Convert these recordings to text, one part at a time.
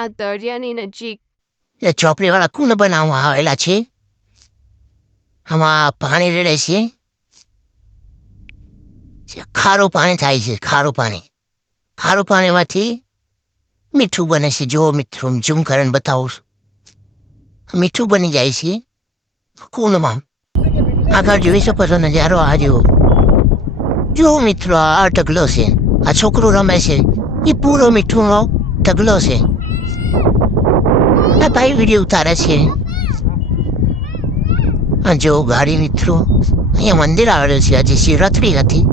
આ દરિયાની નજીક એ ચોપડીવાળા કોણ બનાવવા આવેલા છે? આમાં પાણી રેડે છે, ખારું પાણી થાય છે. ખારું પાણીમાંથી મીઠું બને છે. જો મિત્રો ઝૂમ કરીને બતાવું છું. મીઠું બની જાય છે કુંડમાં. આગળ જોઈ શકો છો નજારો આ જેવો. જો મિત્રો આ ઢગલો છે, આ છોકરો રમે છે એ પૂરો મીઠુંનો ઢગલો છે. આ ભાઈ વિડીયો ઉતારે છે. જો ગાડી મિત્રો અહીંયા મંદિર આવેલું છે. આજે શિવરાત્રી હતી,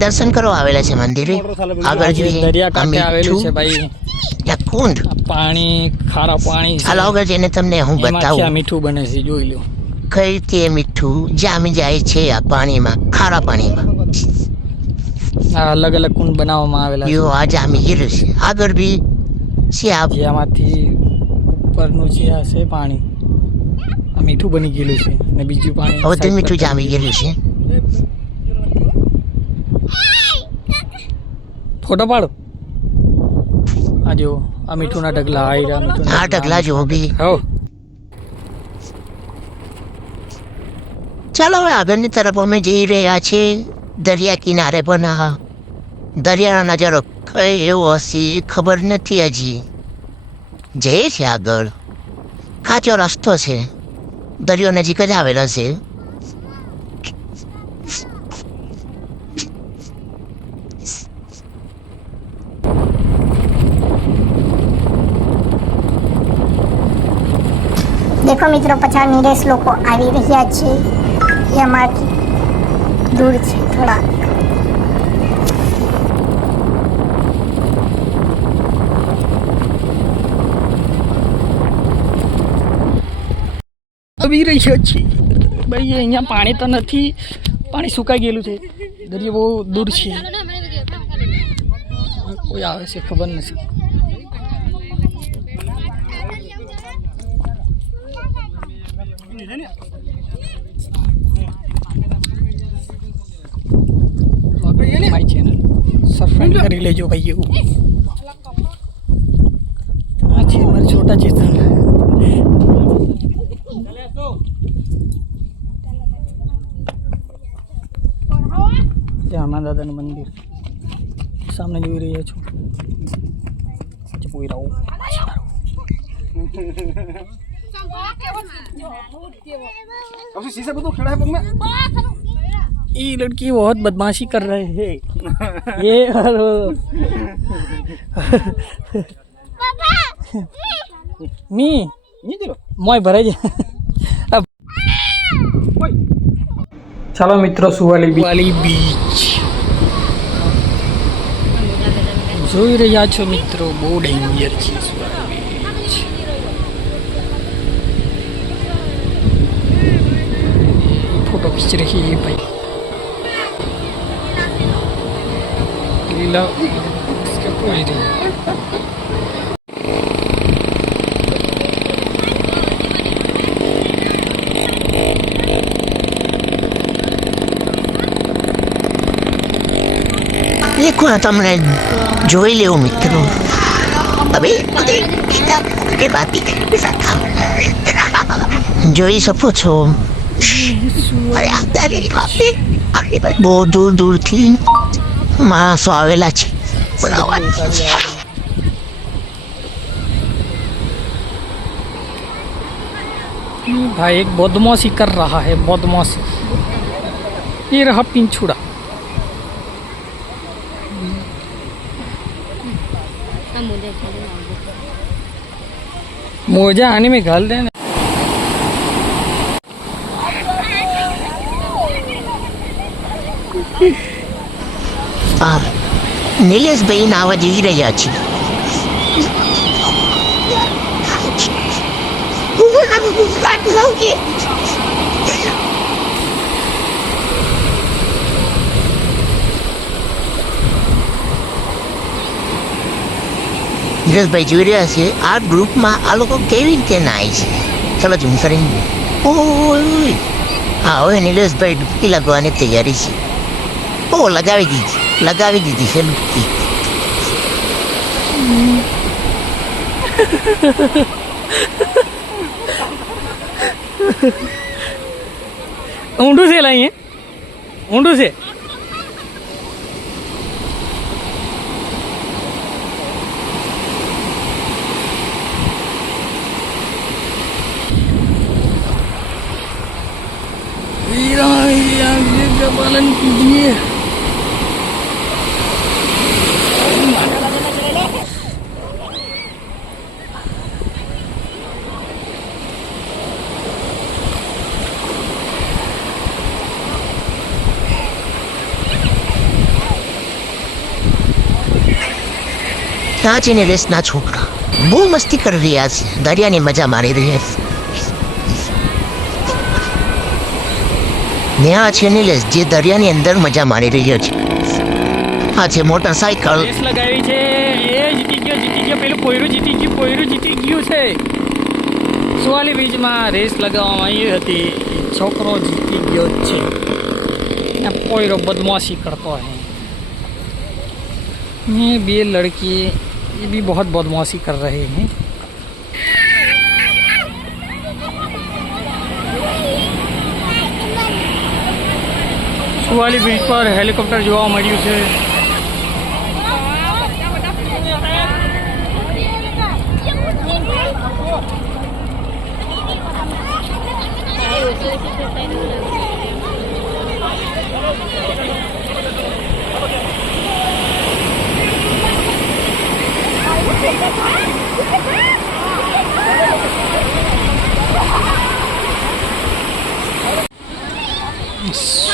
દર્શન કરવા આવેલા છે મંદિરે. આગળ જોઈએ કુંડ, પાણી, ખારા પાણી. હાલો આગળ જઈને તમને હું બતાવું મીઠું બને છે, જોઈ લો કઈ રીતે મીઠું જામી જાય છે આ પાણીમાં, ખારા પાણીમાં. આ અલગ અલગ કુંડ બનાવવામાં આવેલા જો આ જામી ગયેલું છે. આગળ બી છે જેમાંથી ઉપરનું છે આ છે પાણી, આ મીઠું બની ગયેલું છે ને બીજું પાણી હવે તો મીઠું જામી ગયેલું છે. ફોટો પાડો. આ જો આ મીઠુંના ઢગલા, આ ઢગલા જો બી. ચાલો હવે આગળની તરફ અમે જઈ રહ્યા છે. દરિયા કિનારે પણ દરિયાનો નજારો કઈ એવો હશે ખબર નથી. હજી જઈએ છે આગળ. કાચો રસ્તો છે, દરિયો નજીક જ આવેલો છે. દેખો મિત્રો, 50 નિરેશ લોકો આવી રહ્યા છે. એ અમારથી દૂર છે થોડા. આવી રહ્યા છે ભાઈ. અહીંયા પાણી તો નથી, પાણી સુકાઈ ગયેલું છે. દરિયો બહુ દૂર છે. કોઈ આવે છે ખબર નથી. મારી ચેનલ સબસ્ક્રાઇબ કરી લેજો ભાઈ. એવું આ છે મારી છોટા ચેતન. હનુમાન દાદાનું મંદિર સામે જોઈ રહ્યા છો. પોઈરાઓ ये लड़की बहुत बदमाशी कर रहे हैं ये मी મોય ભરાઈ જાય. ચાલો મિત્રો, સુવાલી બીચ જોઈ રહ્યા છો મિત્રો. બહુ ડેન્જર છે સુવાલી બીચ. फोटो खींच रही है भाई. लीला इसके कोई नहीं. દેખો તમને જોઈ લેવું મિત્રો. હવે જોઈ શકો છો બહુ દૂર દૂરથી માણસો આવેલા છે. भाई एक बदमाशी कर रहा है, बदमाशी. ये रहा पिंछुड़ा. मोजा आने में घाल देना. નિલેશભાઈ નાવા જઈ રહ્યા છે. નિલેશભાઈ જોઈ રહ્યા છે આ ગ્રુપમાં આ લોકો કેવી રીતે નાય છે. ચલો ઝૂમ કરીને. હા હવે નિલેશભાઈ ડૂબકી લગાવવાની તૈયારી છે. લગાવી દીધી છે ડૂબકી. ઊંડું છે લાઈએ ઊંડું છે आज्ञा का पालन कीजिए ત્યાં જઈને રેસના છોકરા બહુ મસ્તી કરી રહ્યા છે, દરિયાની મજા માણી રહ્યા છે. ત્યાં છે નિલેશ જે દરિયાની અંદર મજા માણી રહ્યો છે. આ છે મોટરસાયકલ. રેસ લગાવી છે એ જીતી ગયો પેલું પોયરું જીતી ગયું છે. સુવાલી બીચમાં રેસ લગાવવામાં આવી હતી, છોકરો જીતી ગયો છે. પોયરો बदमाशी करता है. ये भी लड़की ये भी बहुत बदमाशी कर रहे हैं. સુવાલી બીચ પર હેલિકોપ્ટર જોવા મળ્યું છે.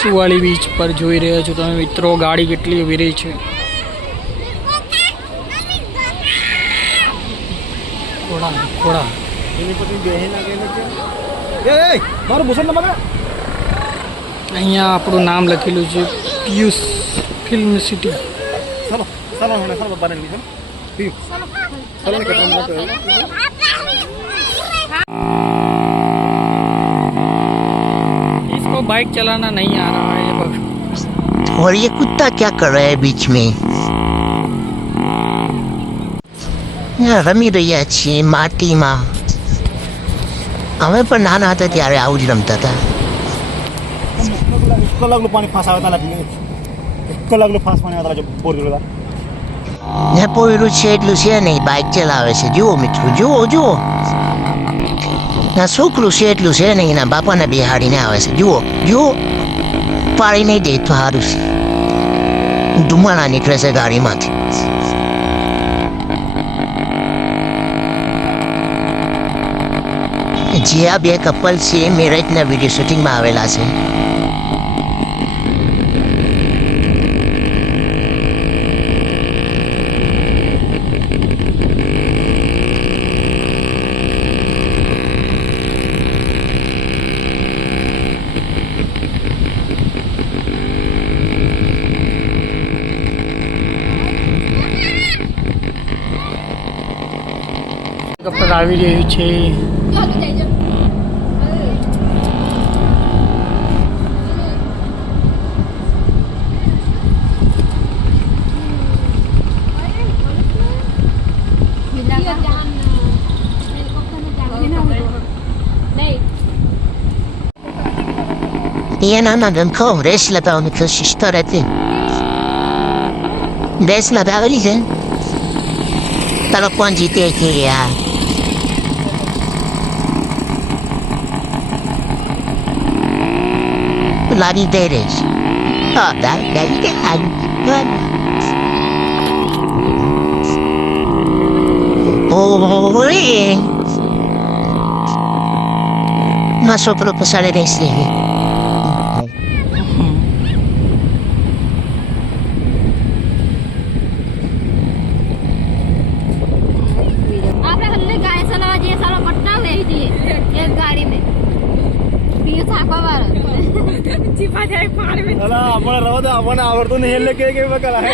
સુવાલી બીચ પર જોઈ રહ્યા છો તમે મિત્રો, ગાડી કેટલી ઉભી રહી છે. ઘોડા અહીંયા આપણું નામ લખેલું છે, પિયુષ ફિલ્મ સિટી. इसको बाइक चलाना नहीं आ रहा है बस. और ये कुत्ता क्या कर रहा है बीच में? यहाँ રમી રહ્યા છીએ માટીમાં. અમે પણ નાના હતા ત્યારે આવું જ રમતા હતા. કલાકનું પાણી ફાંસ આવે કલાકનું ફાંસ પાણી આવે પોરગુલા ને પોયરું છે એટલું છે નહીં, બાઇક ચલાવે છે. જુઓ મિત્રો, જુઓ ના છોકરું છે એટલું છે નહીં, એના બાપાને બિહાડીને આવે છે. જુઓ પાડી નહીં દે તો સારું છે. ધુમાડા નીકળે છે ગાડીમાંથી. જે આ બે કપલ છે એ મેરેજના વિડીયો શૂટિંગમાં આવેલા છે. હેલિકોપ્ટર આવી રહ્યું છે. Yan anladım kov resle ben onu kız iştareti. Resle ben öyle sen. Telefon ciddi ki ya. Lari deriz. Ha da geldi an. Oy. Nasıl propusar resle? આપણને આવડતું નહીં એટલે કે બકલા હે.